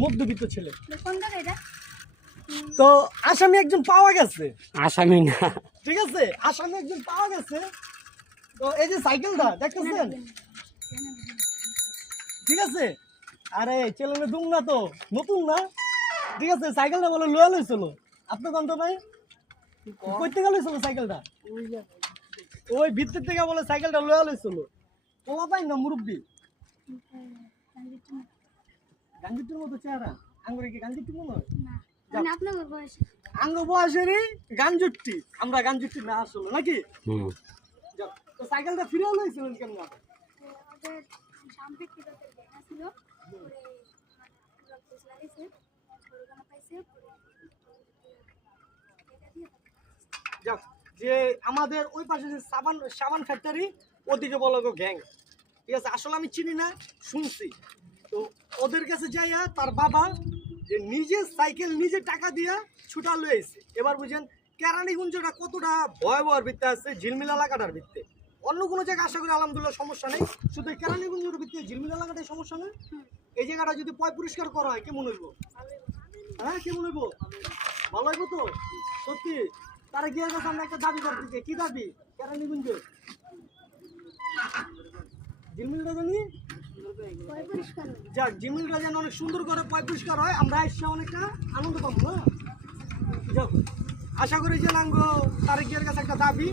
মধ্যবিত্ত ছেলে। তো আসামি একজন পাওয়া গেছে। আসামি না, ঠিক আছে, আসামি একজন পাওয়া গেছে। তো এই যে সাইকেলটা দেখতেছেন, ঠিক আছে, আরে ছেলে দুম না তো, নতুন না, ঠিক আছে, সাইকেলটা বলে লয়ে লইছিল। আপনার গন্ধ ভাই কইতে গেল সাইকেলটা ওই ভিতর থেকে বলে সাইকেলটা লয়ে লইছিল। পোলা পাই না মুরব্বী, গাঙ্গিটির মতো চেহারা। আঙ্গুরে কি গাঙ্গিটি মনে হয়? আঙ্গ বয়সেরই গাঞ্জুটি, আমরা গাঞ্জুটি না আসলে নাকি। তো সাইকেলটা ফিরে লইছিলেন কেমন? যাক, যে আমাদের ওই পাশে যে সাবান ফ্যাক্টরি, ওদিকে বলো গো গ্যাং, ঠিক আছে। আসলে আমি চিনি না, শুনছি। তো ওদের কাছে যাইয়া তার বাবা যে নিজে সাইকেল নিজে টাকা দিয়া ছুটা লইছে। এবার বুঝেন কেরানীগঞ্জটা কতটা ভয়াবহ ভিত্তি আছে, ঝিলমিল এলাকাটার ভিত্তি। অন্য কোনো জায়গায় আশা করি আলহামদুলিল্লাহ সমস্যা নেই, শুধু কেরানীগঞ্জের ভিত্তি ঝিলমিল এলাকাটাই সমস্যা নেই। এই জায়গাটা যদি পয় পরিষ্কার করা হয় কেমন হইব? হ্যাঁ কেমন হইব? ভালো হইব তো সত্যি। তারা গিয়ে গেছে আমরা একটা দাবি করতেছি। কি দাবি? কেরানীগঞ্জ ঝিলমিলটা জানি যাক, ঝিলমিলটা যেন অনেক সুন্দর করে পয় পরিষ্কার হয়, আমরা এসে অনেকটা আনন্দ পাবো। না যাক, আশা করি যে নাঙ্গ তারেকের কাছে একটা দাবি,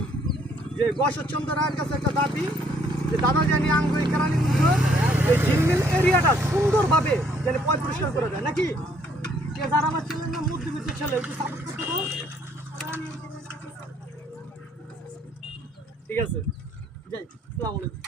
যে গশচন্দ্র রায়ের কাছে একটা দাবি, যে দাদা জানি আঙ্গ এই কেরানীগঞ্জ এই ঝিলমিল এরিয়াটা সুন্দরভাবে যেন পয় পরিষ্কার করে দেয় নাকি। যে যারা আমার ছেলের নাম মধ্যবিত্ত ছেলে, একটু সাপোর্ট করতে পারো। ঠিক আছে, যাই, আসসালামু আলাইকুম।